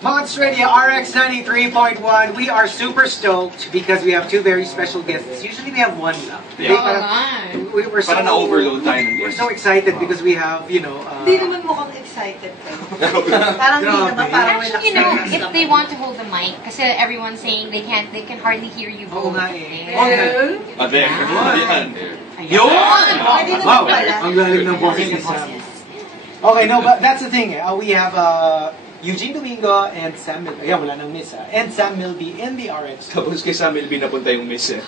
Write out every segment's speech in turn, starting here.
Monster Radio RX 93.1. We are super stoked because we have two very special guests. Usually we have one lang. We're so na-overload tayo ng We're guests. so excited because we have, you know... Hindi naman mukhang excited ka. Parang hindi naman, parang relax. Actually, you know, if they want to hold the mic, kasi everyone's saying they can hardly hear you both. Oo nga eh. Yun! Wow! Ang lalim ng boses ni Sam. Okay, no, but that's the thing. We have Eugene Domingo and Sam Milby. Yeah, wala nang miss and Sam Milby in the RX. Tapos kay Sam Milby napunta yung miss eh.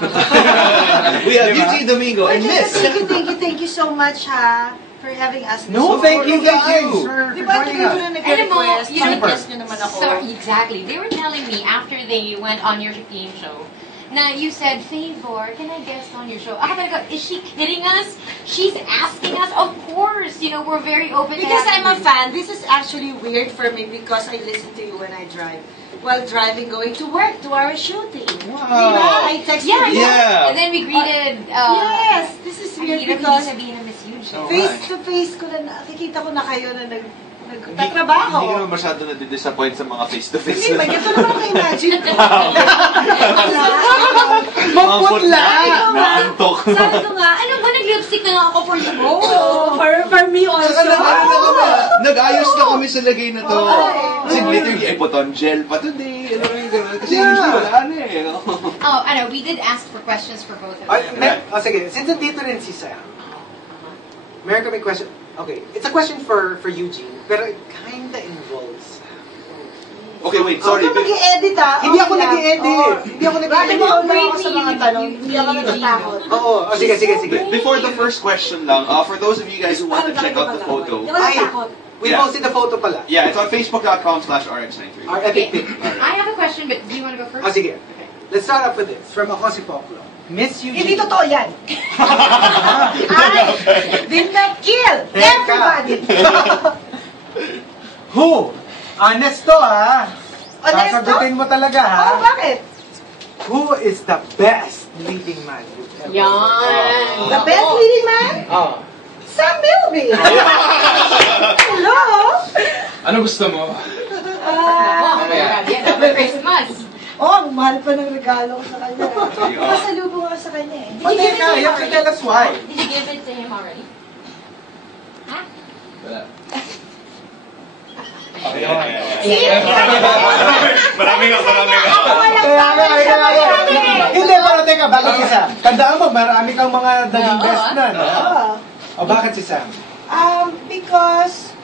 We have Eugene Domingo and miss. Thank you so much for having us. No, thank you guys for Di ba, joining us. nag-request? You know, Guest nyo naman ako. So, exactly. They were telling me after they went on your game show, na you said, Favor, can I guest on your show? Oh my God, is she kidding us? She's asking us? Of course. You know, we're very open Because to I'm a fan. This is actually weird for me because I listen to you when I drive. While driving, going to work, to our shooting. Wow. Diba? I texted you. And then we greeted... yes, this is weird because sabihin na Miss Eugene. face to face ko na nakikita ko na kayo na nagtatrabaho. Hindi ka naman masyado na-disappoint sa mga face-to-face. Hindi, ganito naman ako imagine ko. Maputla! Naantok. Sabi ko nga, ano ba, nag-lipstick na lang ako for you? For me also. Nag-ayos na kami sa lagay na to. Kasi literally, I put on gel pa today. Alam mo yung gano'n. Kasi usually wala na eh. Oh, I know, we did ask for questions for both of them. Sige, since nandito rin si Sam, meron kami question. Okay, it's a question for Eugene, pero it kinda involves. Okay, wait, sorry. Huwag ka mag-i-edit Hindi ako nag-i-edit. Hindi ako Bakit nag-i-edit. mo ako sa mga tanong? Hindi ako natatakot. Oo, sige. Before the first question lang, for those of you guys who want to check out the photo, Hindi ako natatakot. We posted the photo pala. yeah, it's on facebook.com/rx93. Our epic pic. I have a question, but do you want to go first? Sige. Let's start off with this. From Ako si Poklo. Miss Eugene. Hindi totoo yan. I did not kill everybody. Who? Honest to ha? Honest to? Sasagutin mo talaga ha? Oh, bakit? Who is the best leading man you've ever seen? Yan. The best leading man? Oh. Sam Milby. Hello? Ano gusto mo? Yan, over Christmas. Oh, ang mahal pa ng regalo ko sa kanya. Pasalubong ako sa kanya eh. Oh, teka, you have to tell us why. Did you give it to him already? Huh? Wala. Marami ka. Hindi, pero teka, bakit si Sam? Tandaan mo, marami kang mga naging best na, no? O bakit si Sam? Because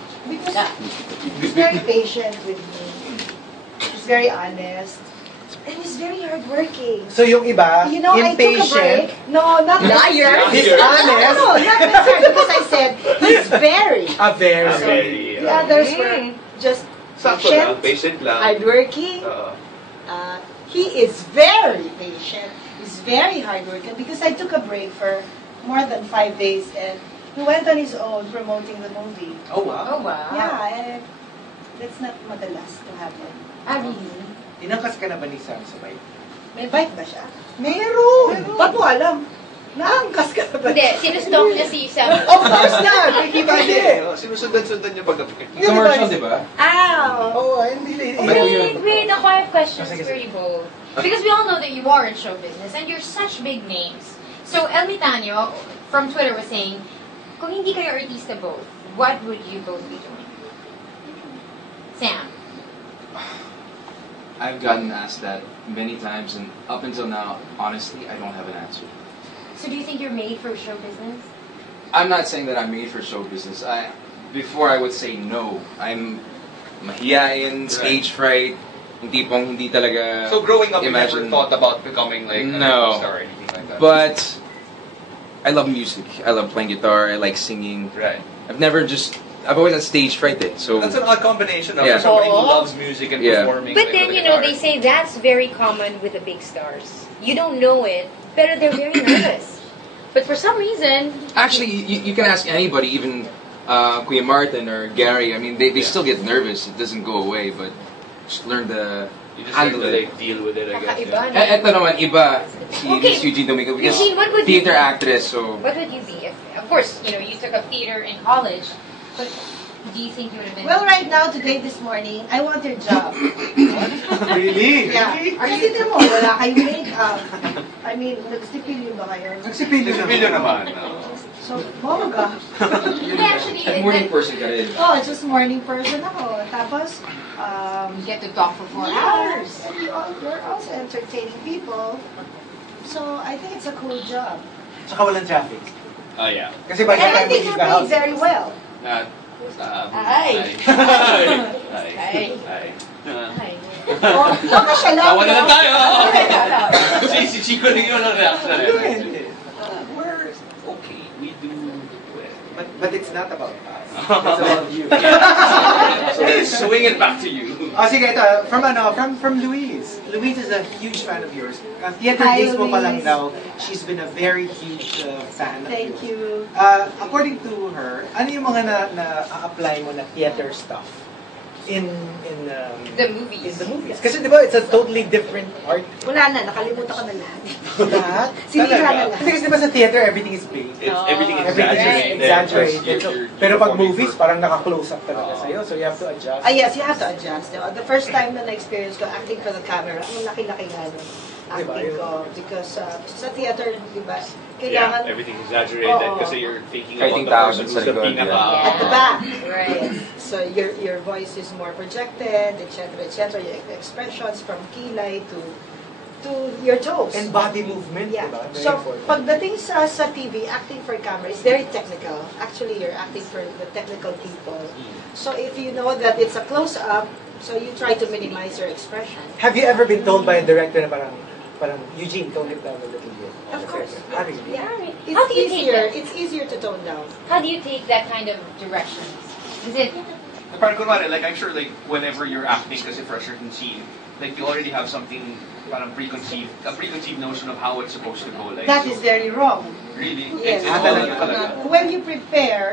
he's very patient with me. He's very honest. And he's very hardworking. So yung iba, You know, I took a break. impatient, No, not Liar. he's No, honest, not necessarily because I said he's very. very. The others were just Sakto lang, patient, patient lang. hardworking. He is very patient. He's very hardworking because I took a break for more than 5 days and he went on his own promoting the movie. Oh, wow. Oh, wow. Yeah, and that's not madalas to happen. Really? Tinangkas ka na ba ni Sam sa bike? May bike ba siya? Meron! Ba't mo alam? Naangkas ka na ba? Hindi, sinustalk niya si Sam. Of course not! Nakikita niya. Sinusundan-sundan niya pagdating. Commercial, di ba? Ow! Oo, hindi. Wait, ako I have questions for you both. Because we all know that you are in show business and you're such big names. So, El Mitanyo from Twitter was saying, kung hindi kayo artista both, what would you both be doing? Sam. I've gotten asked that many times, and up until now, honestly, I don't have an answer. So do you think you're made for show business? I'm not saying that I'm made for show business. Before I would say no. I'm mahiyain, stage fright, hindi talaga. So growing up, imagine, you never thought about becoming like No. a star or anything like that? But I love music. I love playing guitar. I like singing. Right. I've always had stage fright so That's an odd combination of Yeah. for somebody who loves music and Yeah. performing. But like, then, with a you know, guitar. they say that's very common with the big stars. You don't know it, but they're very nervous. But for some reason... Actually, you can ask anybody, even Kuya Martin or Gary. I mean, they still get nervous. It doesn't go away, but just learn to You just learn handle to it. like, deal with it, I guess. Kakaiba, no? Eto naman, iba. Si Okay. Miss Eugene Domingo. Because Eugene, what would you theater do? actress, so... What would you be? Of course, you know, you took up theater in college. But do you think you would have been... Well, right now, today, this morning, I want your job. Really? Yeah. Kasi di mo, wala kayong make-up. I mean, nagsipilyo ba kayo? Nagsipilyo naman. So, bongga. Hindi, actually... Morning person ka rin. Oh, just morning person ako. Tapos, you get to talk for 4 hours. And you're also entertaining people. So, I think it's a cool job. Tsaka walang traffic. Oh, yeah. Kasi by the And I time think you you're leave the paid house... very well. Ay. Baka siya lang. Tawa na lang tayo! Ay. Si Chico rin yun ang reaction. We're Okay, we do well. But it's not about us. It's about you. So let's swing it back to you. Oh, sige, ito. From Louise. Louise is a huge fan of yours. Theater Hi, days mo pa lang Louise. daw, she's been a very huge fan of Thank yours. you. According to her, ano yung mga na-apply mo na theater stuff in The movies. in the movies? Kasi di ba, it's a totally different art. Wala na, nakalimutan ko na lahat. Lahat? Sinira na lahat. Kasi di ba sa theater, everything is big. Everything is Everything is exaggerated. exaggerated. So, pero pag movies, parang naka-close up talaga sa'yo. So you have to adjust. Yes, you have to adjust. Diba? The first time na na-experience ko acting for the camera, ang laki-laki nga nun. Acting ko. Because sa theater, di ba, kailangan... everything exaggerated Oo. kasi you're thinking Fighting about the person thousands who's sa the likod, pinaka... yeah. At the back. Right. So your voice is more projected, etc., etc. Your expressions from kilay to your toes. And body movement, Yeah. diba? Very So, important. pagdating sa TV, acting for camera is very technical. Actually, you're acting for the technical people. So, if you know that it's a close-up, so you try to minimize your expression. Have you ever been told by a director na parang Eugene, tone it down a little bit? Of course. Ah, really? Yeah. How do you It's take easier. that? It's easier to tone down. How do you take that kind of direction? Is it... Parang kunwari, like I'm sure like whenever you're acting kasi for a certain scene, like you already have something parang a preconceived notion of how it's supposed to go. Like That so, is very wrong. really. Yes. It's all Talaga. talaga. When you prepare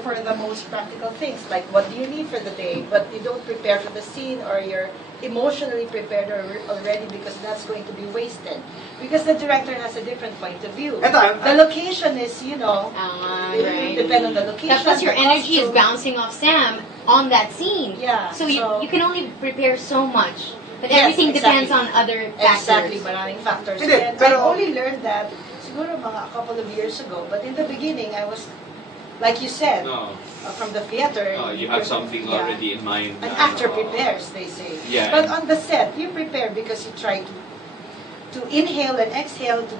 for the most practical things, like what do you need for the day, but you don't prepare for the scene, or you're emotionally prepared already because that's going to be wasted. Because the director has a different point of view. Eto, The location is, right. depend on the location. Plus, your the energy is costume. bouncing off Sam on that scene. Yeah, So so- you can only prepare so much. But Yes, everything depends exactly. on other factors. Exactly, maraming factors. Hindi, And pero- I only learned that siguro mga a couple of years ago. But in the beginning, I was, like you said, No. from the theater. You have something yeah. already in mind. An actor prepares, they say. Yeah. But on the set, you prepare because you try to inhale and exhale to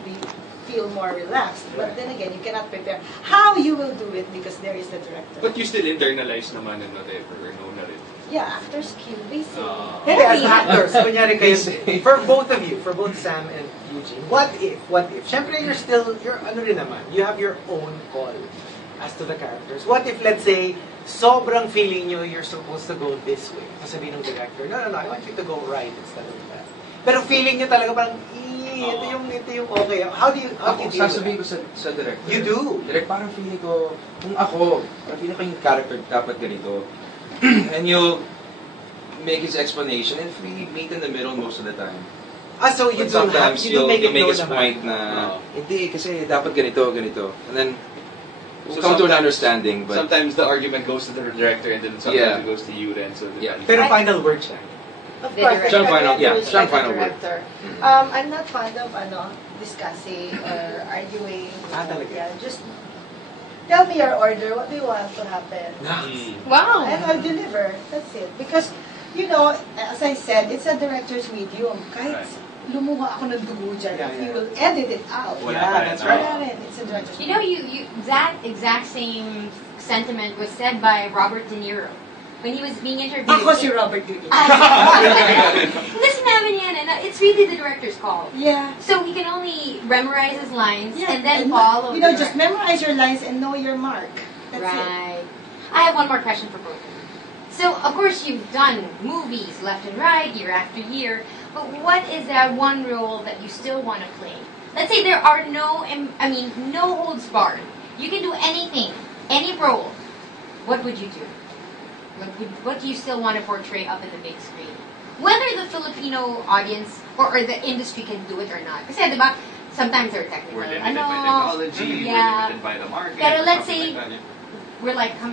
feel more relaxed. But then again, you cannot prepare how you will do it because there is the director. But you still internalize naman and whatever, no na rin. Yeah, actors kill, they say. Hindi, as actors, kunyari kayo, for both of you, for both Sam and Eugene, what if? Siyempre, you're ano rin naman, you have your own call as to the characters. What if, let's say, sobrang feeling nyo you're supposed to go this way? Sasabihin ng director, no, I want you to go right instead of that. Pero feeling nyo talaga parang, ito yung okay. How do you Ako, deal with sasabihin ko that? sa director. You do? Direct, parang feeling ko, kung ako, parang feeling ko yung character dapat ganito. And you'll make his explanation and we meet in the middle most of the time. So you But do sometimes you do you'll make it known his naman. point na, hindi, kasi dapat ganito. And then, we'll So come to an sometimes- understanding. But Sometimes the argument goes to the director and then sometimes Yeah. it goes to you then. So Yeah. Pero final word siya. Of The course, director. Siya ang final- yeah, is siya ang like a final word. director. I'm not fond of discussing or arguing. Talaga? Yeah, just tell me your order. What do you want to happen? Wow. And I'll deliver. That's it. Because, as I said, it's a director's medium. Kahit lumuha ako ng dugo dyan, Yeah, if you yeah. will edit it out. Wala Yeah, pa rin, that's no? right. Wala rin. It's a director's You know, medium. that exact same sentiment was said by Robert De Niro when he was being interviewed. Ako si Robert De Niro. Listen namin yan, and it's really the director's call. Yeah. So he can only memorize his lines Yeah, and then follow. the just director. memorize your lines and know your mark. That's it. Right. I have one more question for both of you. So, of course, you've done movies left and right, year after year, but what is that one role that you still want to play? Let's say there are no holds barred. You can do anything, any role. What would you do? What do you still want to portray up in the big screen? Whether the Filipino audience or the industry can do it or not. Kasi, diba, sometimes they're technical. We're limited by technology, yeah. we're limited by the market. Pero let's something say, like that. we're like coming